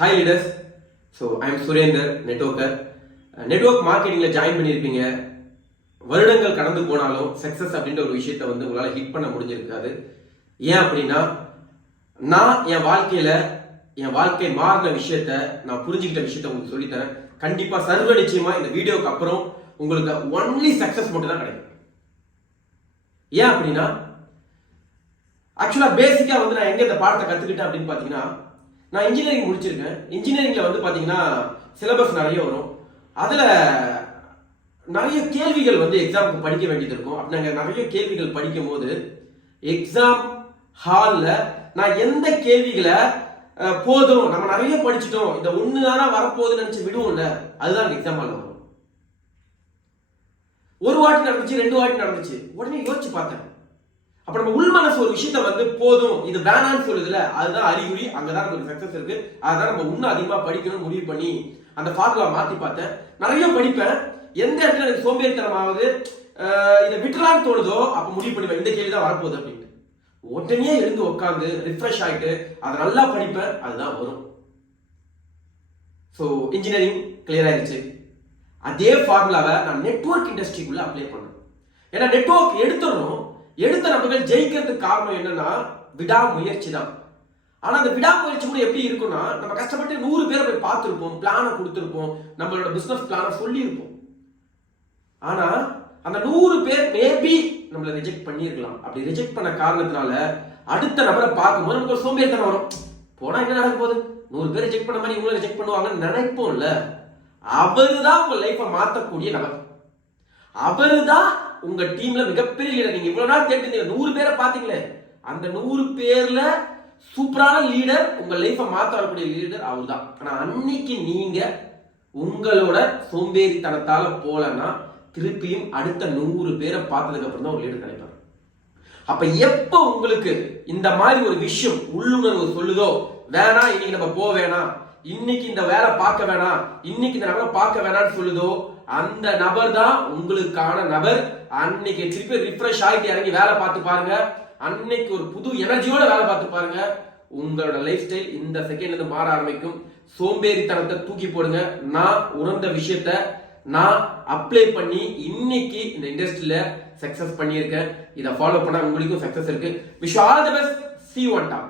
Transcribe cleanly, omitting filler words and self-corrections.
Hi leaders, so I am Surender, networker. Network மார்க்கெட்டிங்ல join பண்ணியிருப்பீங்க. வருடங்கள் கடந்து போனாலும் சக்சஸ் அப்படின்ற ஒரு விஷயத்தை உங்களால் ஹிட் பண்ண முடிஞ்சிருக்காது. ஏன் அப்படின்னா, நான் என் வாழ்க்கை மாறின விஷயத்த, நான் புரிஞ்சுக்கிட்ட விஷயத்த உங்களுக்கு சொல்லித்தரேன். கண்டிப்பா சர்வ நிச்சயமா இந்த வீடியோக்கு அப்புறம் உங்களுக்கு ஒன்லி சக்சஸ் மட்டும் தான் கிடைக்கும். ஏன் அப்படின்னா, ஆக்சுவலா பேசிக்கா நான் எங்க இந்த பாடத்தை கத்துக்கிட்டேன் அப்படின்னு பாத்தீங்கன்னா, நான் இன்ஜினியரிங் முடிச்சிருக்கேன். இன்ஜினியரிங்ல பாத்தீங்கன்னா சிலபஸ் நிறைய வரும். அதுல நிறைய கேள்விகள் எக்ஸாமுக்கு படிக்க வேண்டியது இருக்கும். அப்படிங்க நிறைய கேள்விகள் படிக்கும் போது எக்ஸாம் ஹால்ல நான் எந்த கேள்விகளை போதும் நம்ம நிறைய படிச்சுட்டோம், இந்த ஒண்ணு தானே வரப்போகுதுன்னு நினைச்சு விடுவோம்ல, அதுதான் எக்ஸாம் ஹால்ல வரும். ஒரு வாட்டி நடந்துச்சு, 2 வாட்டி நடந்துச்சு. உடனே யோசிச்சு பார்த்தேன். அப்ப நம்ம உள் மனசு ஒரு விஷயத்த போதும் இது வேணான்னு சொல்லுதுல, அதுதான் அறிகுறி. அங்கதான் நமக்கு சக்சஸ் இருக்கு. அதான் நம்ம இன்னும் அதிகமா படிக்கணும் முடிவு பண்ணி அந்த ஃபார்முலா மாத்தி பார்த்தேன். நிறைய படிப்பேன். எந்த இடத்துல எனக்கு சோம்பேறித்தனமாவது இதை விட்டுலான்னு தோணுதோ அப்ப முடிவு பண்ணிப்பேன், இந்த கேள்வி தான் வரப்போகுது அப்படின்ட்டு. உடனே எழுந்து உட்காந்து ரிஃப்ரெஷ் ஆயிட்டு அதை நல்லா படிப்பேன், அதுதான் வரும். ஸோ இன்ஜினியரிங் கிளியர் ஆயிடுச்சு. அதே ஃபார்முலாவை நான் நெட்வொர்க் இண்டஸ்ட்ரிக்குள்ள அப்ளை பண்ணேன். ஏன்னா நெட்வொர்க் எடுத்த நபர்கள் ஜெயிக்கிறதுக்கு காரணம் என்னன்னா விடாமுயற்சி தான். ஆனா அந்த விடாமுயற்சி கூட எப்படி இருக்கும்னா, நம்ம கஷ்டப்பட்டு 100 பேரை போய் பார்த்திருப்போம், பிளானை கொடுத்திருப்போம், நம்மளோட பிசினஸ் பிளானை சொல்லியிருப்போம். ஆனா அந்த 100 பேர் மேபி நம்மளை ரிஜெக்ட் பண்ணிருக்கலாம். அப்படி ரிஜெக்ட் பண்ண காரணத்தினால அடுத்த நபரை பார்க்கும்போது நமக்கு ஒரு சோம்பேறித்தனம் வரும். போனா என்ன நடக்க போகுது, 100 பேர் ரிஜெக்ட் பண்ண மாதிரி இவங்களும் ரிஜெக்ட் பண்ணுவாங்கன்னு நினைப்போம்ல. அவருதான் உங்க லைஃபை மாற்றக்கூடிய நபர். அவருதான் உங்க டீம்ல மிகப்பெரிய லீடர். நீங்க இவ்வளவு நாள் கேட்டீங்க 100 பேரை பாத்தீங்களே, அந்த 100 பேர்ல சூப்பரான லீடர், உங்க லைஃபை மாத்த வரக்கூடிய லீடர் அவர்தான். ஆனா அன்னைக்கு நீங்க உங்களோட சோம்பேறித்தனத்தால போலன்னா திருப்பியும் அடுத்த 100 பேரை பார்த்ததுக்கு அப்புறம் தான் ஒரு லீடர் கிடைப்பார். அப்ப எப்ப உங்களுக்கு இந்த மாதிரி ஒரு விஷயம் உள்ளுணர்வு சொல்லுதோ, வேணாம் இன்னைக்கு நம்ம போக வேணாம், இன்னைக்கு இந்த வேலை பார்க்க வேணாம், இன்னைக்கு இந்த நபரை பார்க்க வேணாம்னு சொல்லுதோ, அந்த நபர் தான் உங்களுக்கான நபர். அன்னைக்கு திருப்பி ரிஃப்ரெஷ் ஆகிட்டு இறங்கி வேலை பார்த்து பாருங்க. அன்னைக்கு ஒரு புது எனர்ஜியோட வேலை பார்த்து பாருங்க. உங்களோட லைஃப் ஸ்டைல் இந்த செகண்ட்ல இருந்து மாற ஆரம்பிக்கும். சோம்பேறித்தனத்தை தூக்கி போடுங்க. நான் உணர்ந்த விஷயத்த நான் அப்ளை பண்ணி இன்னைக்கு இந்த இண்டஸ்ட்ரியில சக்சஸ் பண்ணியிருக்கேன். இதை ஃபாலோ பண்ணா உங்களுக்கும் சக்சஸ் இருக்கு. Wish all the best. See you on top.